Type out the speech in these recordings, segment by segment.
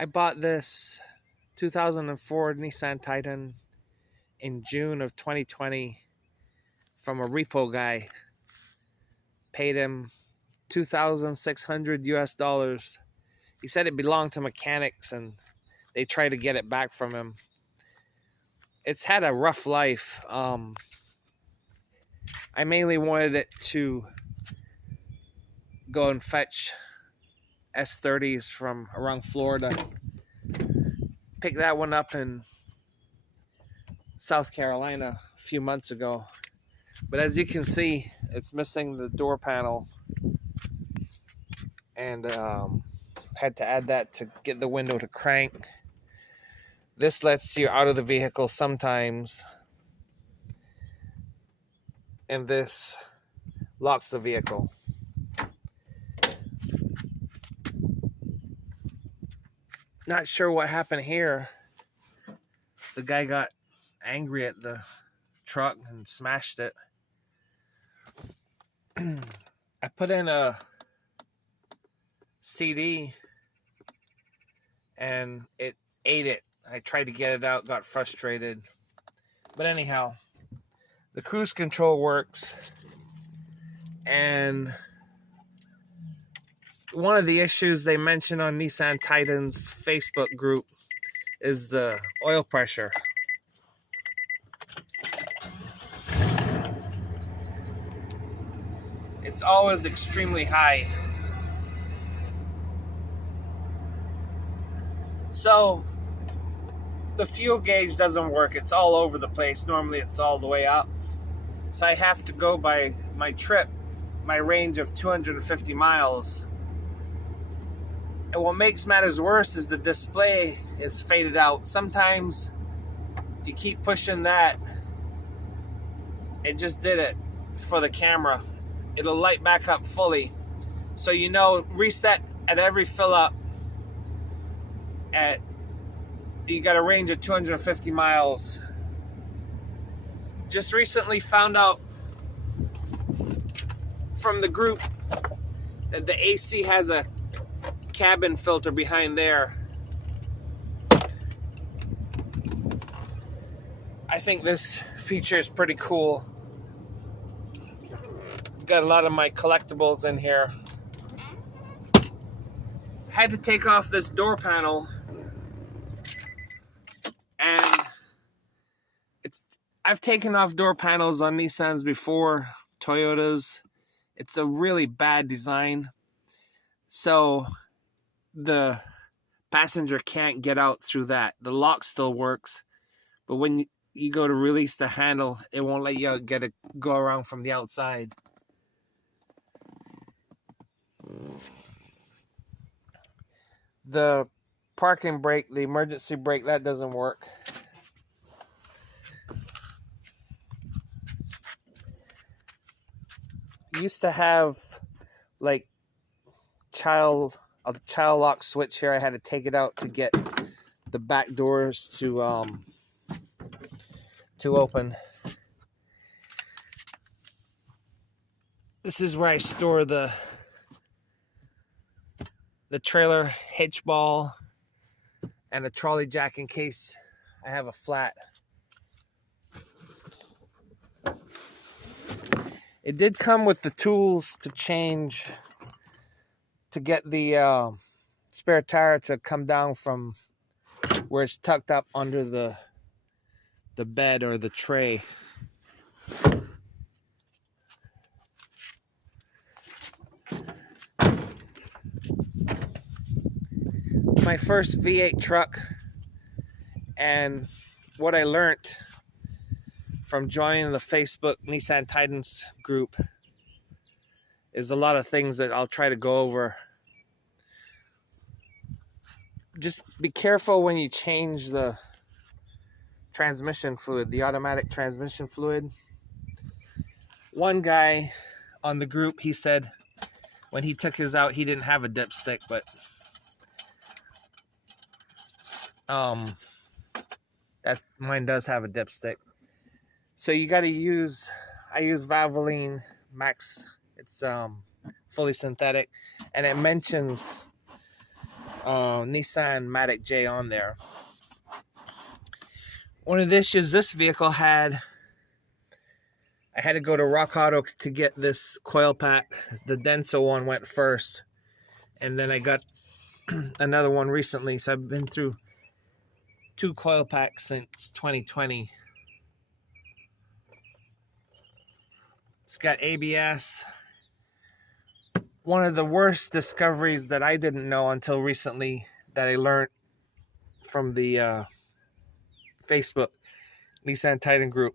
I bought this 2004 Nissan Titan in June of 2020 from a repo guy. Paid him $2,600 US. He said it belonged to mechanics and they tried to get it back from him. It's had a rough life. I mainly wanted it to go and fetch S30s from around Florida. Picked that one up in South Carolina a few months ago. But as you can see, it's missing the door panel. And had to add that to get the window to crank. This lets you out of the vehicle sometimes. And this locks the vehicle. Not sure what happened here. The guy got angry at the truck and smashed it. I put in a CD and it ate it. I tried to get it out, got frustrated. But anyhow, the cruise control works. And one of the issues they mention on Nissan Titan's Facebook group is the oil pressure. It's always extremely high. So the fuel gauge doesn't work. It's all over the place. Normally it's all the way up. So I have to go by my trip, my range of 250 miles. And what makes matters worse is the display is faded out. Sometimes if you keep pushing that, it just did it for the camera. It'll light back up fully. So you know, reset at every fill up at, you got a range of 250 miles. Just recently found out from the group that the AC has a cabin filter behind there. I think this feature is pretty cool. Got a lot of my collectibles in here. Had to take off this door panel, and I've taken off door panels on Nissans before, Toyotas. It's a really bad design, so the passenger can't get out through that. The lock still works, but when you go to release the handle, it won't let you go around from the outside. The parking brake, the emergency brake, that doesn't work. Used to have like a child lock switch here. I had to take it out to get the back doors to open. This is where I store the trailer hitch ball and a trolley jack in case I have a flat. It did come with the tools to change, to get the spare tire to come down from where it's tucked up under the bed or the tray. My first V8 truck, and what I learned from joining the Facebook Nissan Titans group is a lot of things that I'll try to go over. Just be careful when you change the transmission fluid, the automatic transmission fluid. One guy on the group, he said when he took his out, he didn't have a dipstick, but that mine does have a dipstick. So you got to use, I use Valvoline Max. It's fully synthetic, and it mentions Nissan Matic J on there. One of the issues this vehicle had, I had to go to Rock Auto to get this coil pack. The Denso one went first, and then I got another one recently, so I've been through 2 coil packs since 2020. It's got ABS. One of the worst discoveries that I didn't know until recently, that I learned from the Facebook Nissan Titan group.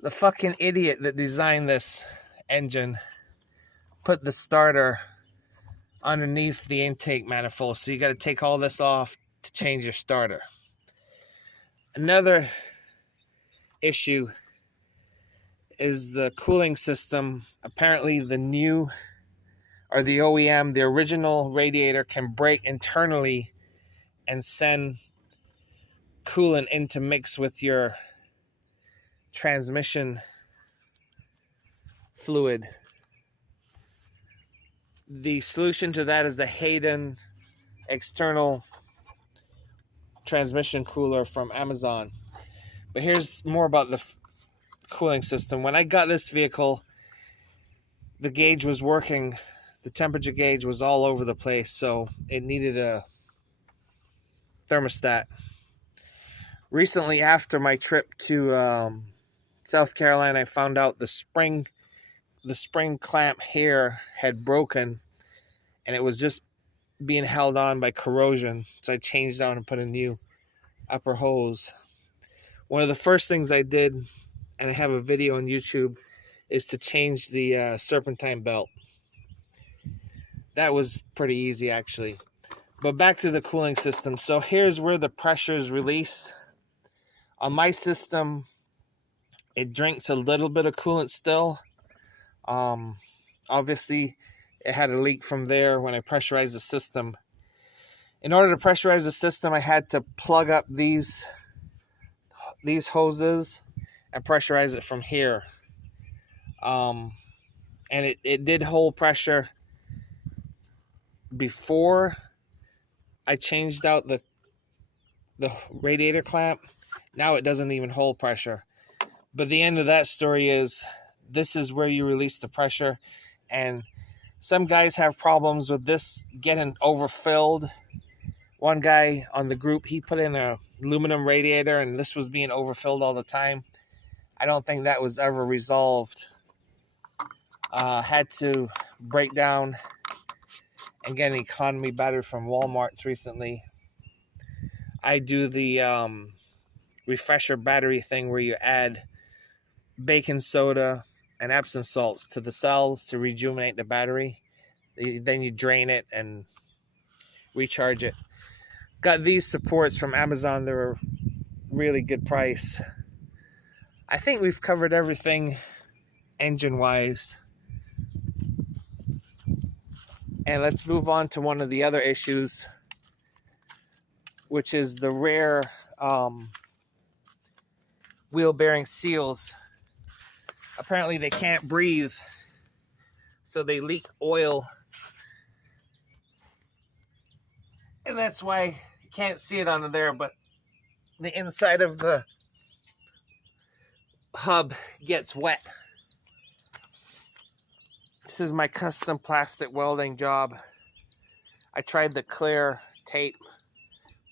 The fucking idiot that designed this engine put the starter underneath the intake manifold, so you got to take all this off to change your starter. Another issue is the cooling system. Apparently the new, or the OEM, the original radiator can break internally and send coolant in to mix with your transmission fluid. The solution to that is the Hayden external transmission cooler from Amazon. But here's more about the cooling system. When I got this vehicle, the gauge was working. The temperature gauge was all over the place, so it needed a thermostat. Recently, after my trip to South Carolina, I found out the spring clamp here had broken, and it was just being held on by corrosion. So I changed out and put a new upper hose. One of the first things I did, and I have a video on YouTube, is to change the serpentine belt. That was pretty easy, actually. But back to the cooling system. So here's where the pressure is released. On my system, it drinks a little bit of coolant still. Obviously, it had a leak from there when I pressurized the system. In order to pressurize the system, I had to plug up these hoses and pressurize it from here. And it did hold pressure before I changed out the radiator clamp. Now it doesn't even hold pressure. But the end of that story is, this is where you release the pressure, and some guys have problems with this getting overfilled. One guy on the group, he put in an aluminum radiator, and this was being overfilled all the time. I don't think that was ever resolved. Had to break down and get an economy battery from Walmart recently. I do the refresher battery thing where you add baking soda and Epsom salts to the cells to rejuvenate the battery. Then you drain it and recharge it. Got these supports from Amazon. They're a really good price. I think we've covered everything engine-wise. And let's move on to one of the other issues, which is the rear wheel bearing seals. Apparently they can't breathe, so they leak oil. And that's why you can't see it under there, but the inside of the hub gets wet. This is my custom plastic welding job. I tried the clear tape,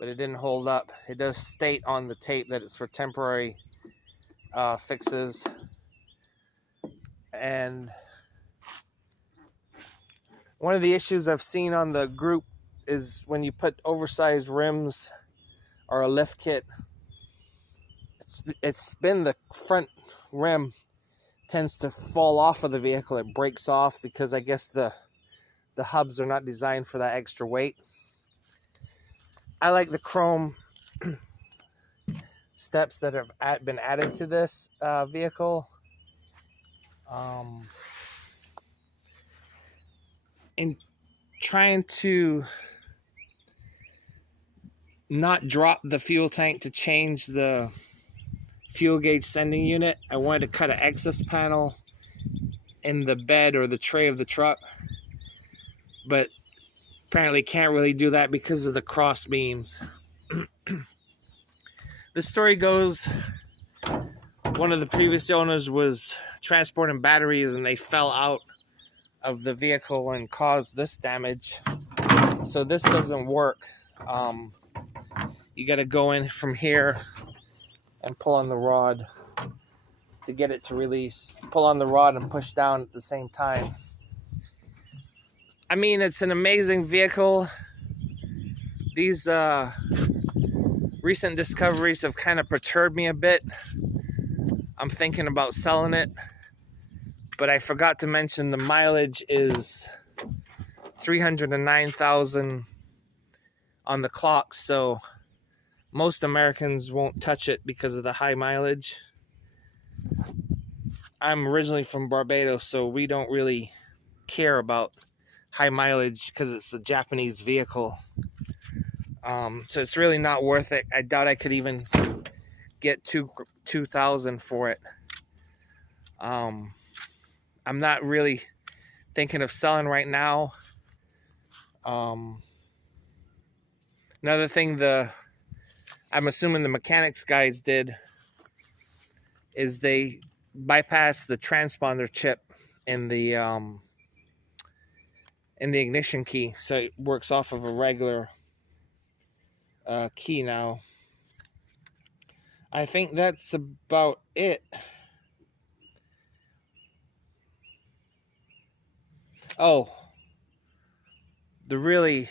but it didn't hold up. It does state on the tape that it's for temporary fixes. And one of the issues I've seen on the group is when you put oversized rims or a lift kit, it's been the front rim tends to fall off of the vehicle. It breaks off because I guess the hubs are not designed for that extra weight. I like the chrome steps that have been added to this vehicle. In trying to not drop the fuel tank to change the fuel gauge sending unit, I wanted to cut an access panel in the bed or the tray of the truck, but Apparently can't really do that because of the cross beams. The story goes, one of the previous owners was transporting batteries and they fell out of the vehicle and caused this damage. So this doesn't work. You got to go in from here and pull on the rod to get it to release. Pull on the rod and push down at the same time. I mean, it's an amazing vehicle. These recent discoveries have kind of perturbed me a bit. I'm thinking about selling it, but I forgot to mention the mileage is 309,000 on the clock, so most Americans won't touch it because of the high mileage. I'm originally from Barbados, so we don't really care about high mileage because it's a Japanese vehicle. So it's really not worth it. I doubt I could even get 2,000 for it. I'm not really thinking of selling right now. Another thing I'm assuming the mechanics guys did is they bypassed the transponder chip in the ignition key, so it works off of a regular key now. I think that's about it. Oh, the really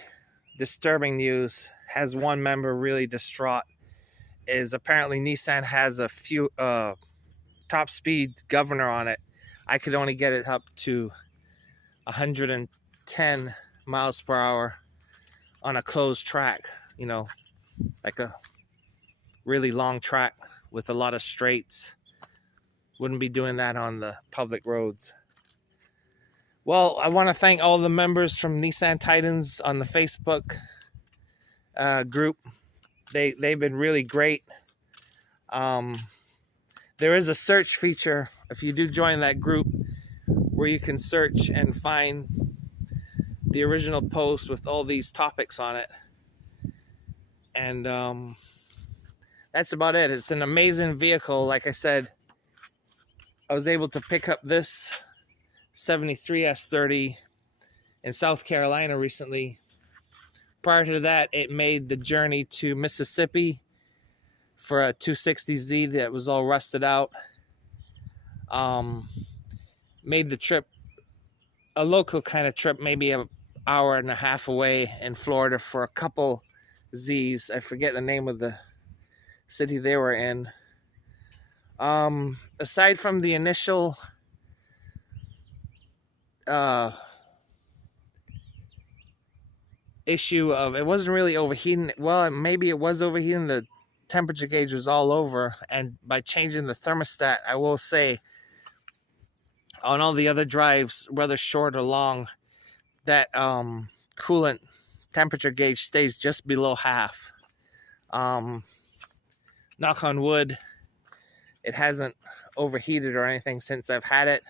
disturbing news has one member really distraught is apparently Nissan has a few top speed governor on it. I could only get it up to 110 miles per hour on a closed track, you know, like a really long track with a lot of straights. Wouldn't be doing that on the public roads. Well, I want to thank all the members from Nissan Titans on the Facebook group. They've been really great. There is a search feature if you do join that group where you can search and find the original post with all these topics on it. And that's about it. It's an amazing vehicle. Like I said, I was able to pick up this 73 S30 in South Carolina recently. Prior to that, it made the journey to Mississippi for a 260Z that was all rusted out. Made the trip, a local kind of trip, maybe an hour and a half away in Florida for a couple Z's. I forget the name of the city they were in. Aside from the initial issue of it wasn't really overheating. Well, maybe it was overheating. The temperature gauge was all over, and by changing the thermostat, I will say on all the other drives, whether short or long, that coolant temperature gauge stays just below half. Knock on wood, it hasn't overheated or anything since I've had it.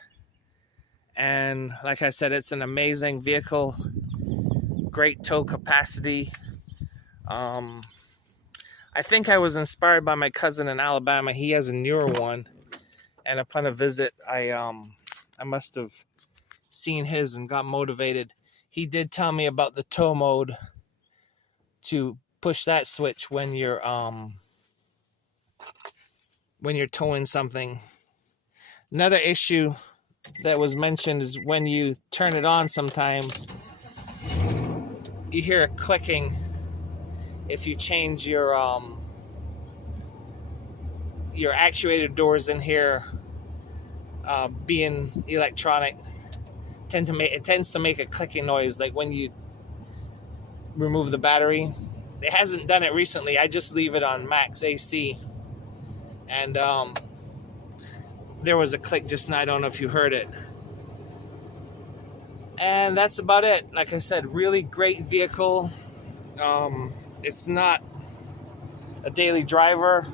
And like I said, it's an amazing vehicle. Great tow capacity. I think I was inspired by my cousin in Alabama. He has a newer one, and upon a visit, I must have seen his and got motivated. He did tell me about the tow mode to push that switch when you're towing something. Another issue that was mentioned is when you turn it on, sometimes you hear it clicking if you change your actuator doors in here, being electronic, it tends to make a clicking noise, like when you remove the battery. It hasn't done it recently. I just leave it on max AC, and there was a click just now. I don't know if you heard it. And that's about it. Like I said, really great vehicle. It's not a daily driver.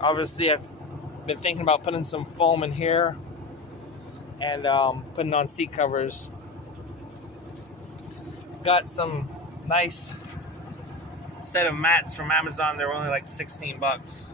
Obviously, I've been thinking about putting some foam in here and putting on seat covers. Got some nice set of mats from Amazon. They're only like 16 bucks.